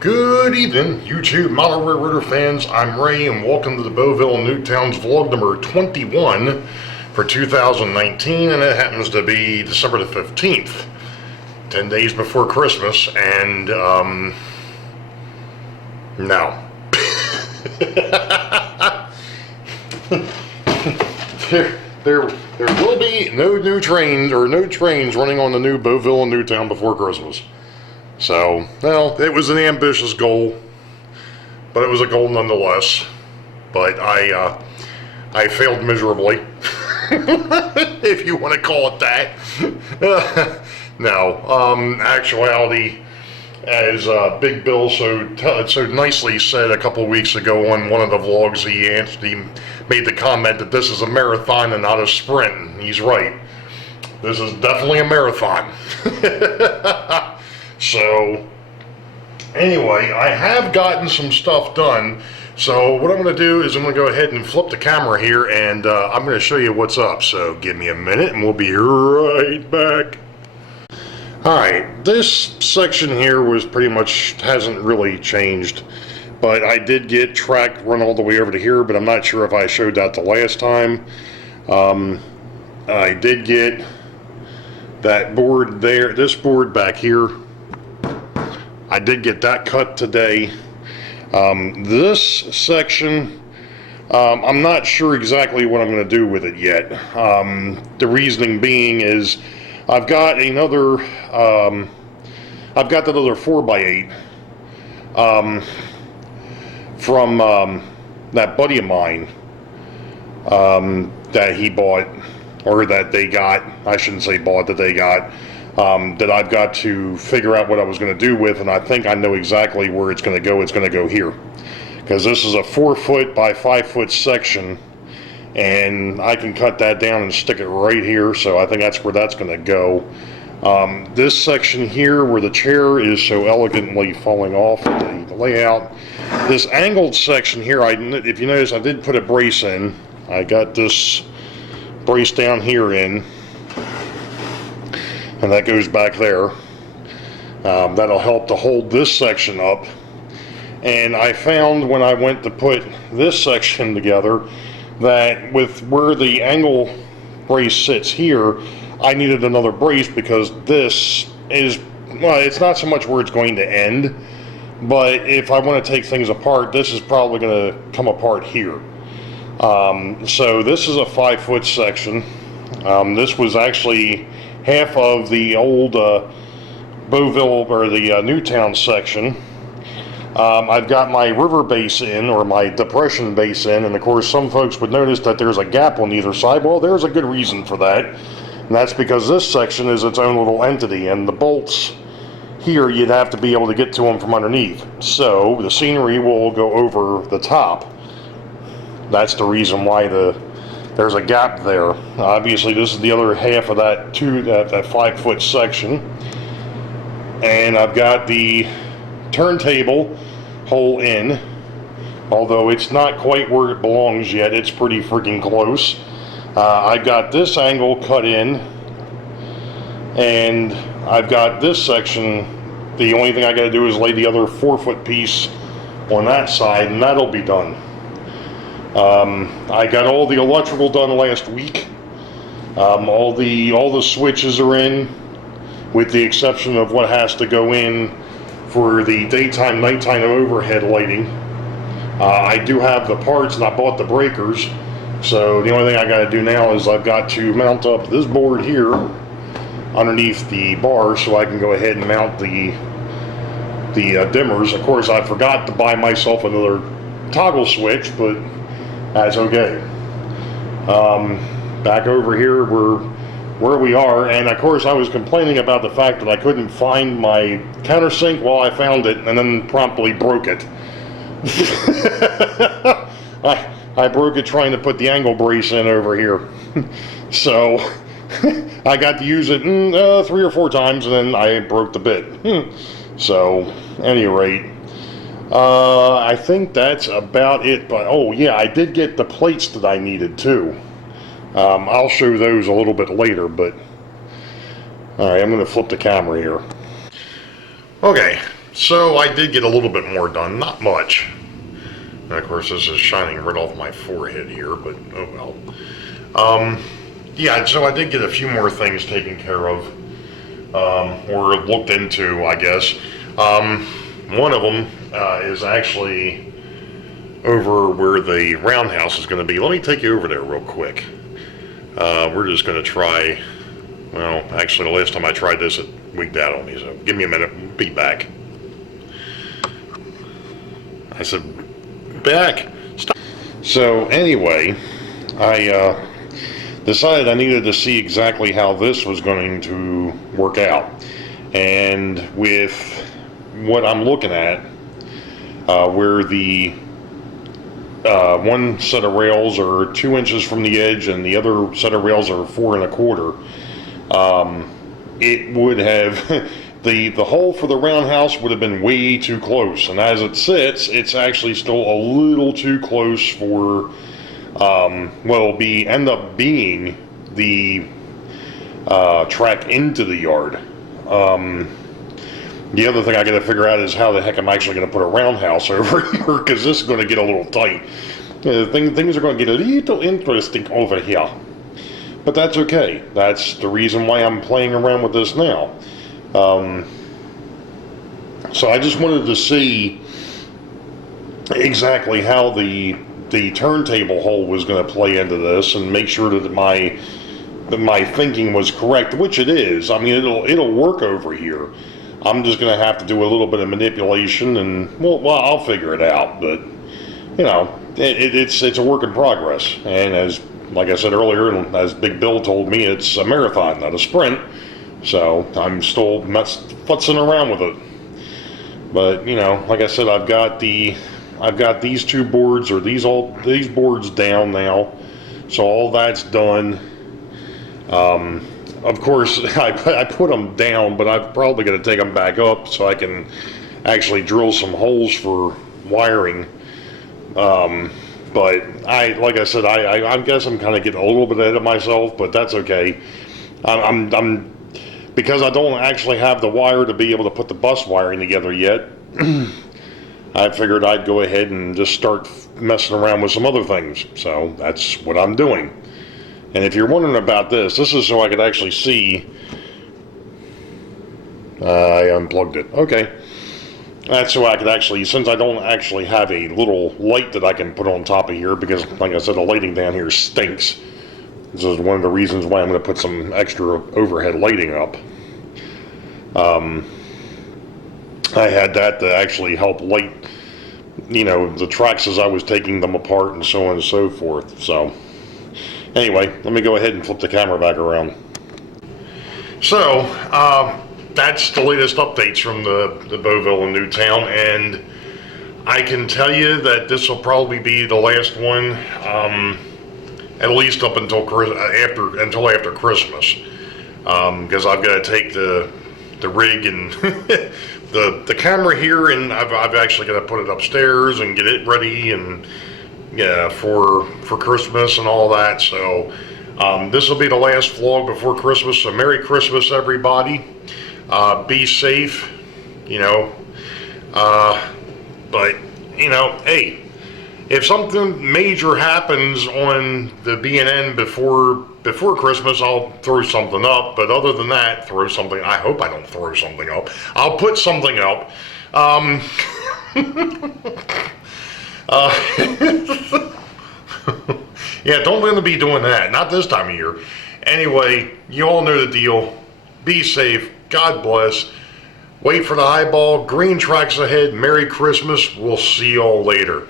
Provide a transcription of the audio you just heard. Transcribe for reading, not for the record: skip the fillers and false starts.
Good evening, YouTube Malware Raider fans. I'm Ray, and welcome to the Boeville Newtown's vlog number 21 for 2019, and it happens to be December the 15th, 10 days before Christmas, and, no. There will be no new trains, or no trains running on the new Boeville and Newtown before Christmas. So, well, it was an ambitious goal, but it was a goal nonetheless. But I failed miserably, if you want to call it that. No, actuality, as Big Bill so nicely said a couple weeks ago on one of the vlogs, he made the comment that this is a marathon and not a sprint. And he's right. This is definitely a marathon. So, anyway, I have gotten some stuff done. So what I'm going to do is I'm going to go ahead and flip the camera here, and I'm going to show you what's up. So give me a minute and we'll be right back. Alright, this section here was pretty much, hasn't really changed. But I did get track run all the way over to here, but I'm not sure if I showed that the last time. I did get that board there, this board back here. I did get that cut today. This section, I'm not sure exactly what I'm going to do with it yet. The reasoning being is I've got another, I've got that other 4x8 from that buddy of mine that he bought, or that they got, I shouldn't say bought, that they got. That I've got to figure out what I was going to do with, and I think I know exactly where it's going to go. It's going to go here, because this is a 4-foot by 5-foot section, and I can cut that down and stick it right here, so I think that's where that's going to go. This section here where the chair is so elegantly falling off the layout, this angled section here, if you notice, I did put a brace in. I got this brace down here in, and that goes back there. That'll help to hold this section up. And I found when I went to put this section together that with where the angle brace sits here, I needed another brace, because this is, well, it's not so much where it's going to end, but if I want to take things apart, this is probably going to come apart here. So this is a 5-foot section. This was actually half of the old Boeville, or the Newtown section. I've got my river base in, or my depression base in, and of course some folks would notice that there's a gap on either side. Well, there's a good reason for that, and that's because this section is its own little entity, and the bolts here, you'd have to be able to get to them from underneath. So the scenery will go over the top. That's the reason why there's a gap there. Obviously, this is the other half of that that 5-foot section. And I've got the turntable hole in, although it's not quite where it belongs yet. It's pretty freaking close. I've got this angle cut in, and I've got this section. The only thing I got to do is lay the other 4-foot piece on that side, and that'll be done. I got all the electrical done last week. All the switches are in, with the exception of what has to go in for the daytime, nighttime overhead lighting. I do have the parts, and I bought the breakers. So the only thing I got to do now is I've got to mount up this board here underneath the bar, so I can go ahead and mount the dimmers. Of course, I forgot to buy myself another toggle switch, but that's okay. Back over here, where we are, and of course I was complaining about the fact that I couldn't find my countersink. Well, I found it and then promptly broke it. I broke it trying to put the angle brace in over here. So I got to use it 3 or 4 times, and then I broke the bit. So, at any rate, I think that's about it. But oh yeah, I did get the plates that I needed too. I'll show those a little bit later, but alright, I'm going to flip the camera here. Okay, So I did get a little bit more done, not much. And of course this is shining right off my forehead here, but oh well. Yeah, so I did get a few more things taken care of, or looked into, I guess. One of them is actually over where the roundhouse is going to be. Let me take you over there real quick. We're just going to try, well, actually the last time I tried this it wigged out on me, so give me a minute, I'll be back. I said, back, stop. So anyway, I decided I needed to see exactly how this was going to work out. And with what I'm looking at, where the one set of rails are 2 inches from the edge and the other set of rails are 4 1/4, it would have the hole for the roundhouse would have been way too close, and as it sits, it's actually still a little too close for what'll be end up being the track into the yard. The other thing I got to figure out is how the heck I'm actually going to put a roundhouse over here, because this is going to get a little tight. Things are going to get a little interesting over here. But that's okay. That's the reason why I'm playing around with this now. So I just wanted to see exactly how the turntable hole was going to play into this, and make sure that my thinking was correct, which it is. I mean, it'll work over here. I'm just going to have to do a little bit of manipulation, and well, I'll figure it out. But you know, it's a work in progress. And like I said earlier, and as Big Bill told me, it's a marathon, not a sprint. So I'm still futzing around with it. But you know, like I said, I've got these two boards, or these boards down now. So all that's done. Of course, I put them down, but I'm probably going to take them back up so I can actually drill some holes for wiring. But like I said, I guess I'm kind of getting a little bit ahead of myself, but that's okay. I'm because I don't actually have the wire to be able to put the bus wiring together yet. I figured I'd go ahead and just start messing around with some other things. So that's what I'm doing. And if you're wondering about this is so I could actually see. I unplugged it. Okay. That's so I could actually, since I don't actually have a little light that I can put on top of here, because like I said, the lighting down here stinks. This is one of the reasons why I'm going to put some extra overhead lighting up. I had that to actually help light, you know, the tracks as I was taking them apart and so on and so forth. So anyway, let me go ahead and flip the camera back around. So, that's the latest updates from the Boeville and Newtown, and I can tell you that this will probably be the last one, at least up until after Christmas, because I've got to take the rig and the camera here, and I've actually got to put it upstairs and get it ready, and yeah, for Christmas and all that. So this will be the last vlog before Christmas. So Merry Christmas, everybody. Be safe, you know. But you know, hey, if something major happens on the B&N before Christmas, I'll throw something up. But other than that, throw something. I hope I don't throw something up. I'll put something up. Yeah, don't let them be doing that. Not this time of year. Anyway, you all know the deal. Be safe. God bless. Wait for the eyeball. Green tracks ahead. Merry Christmas. We'll see you all later.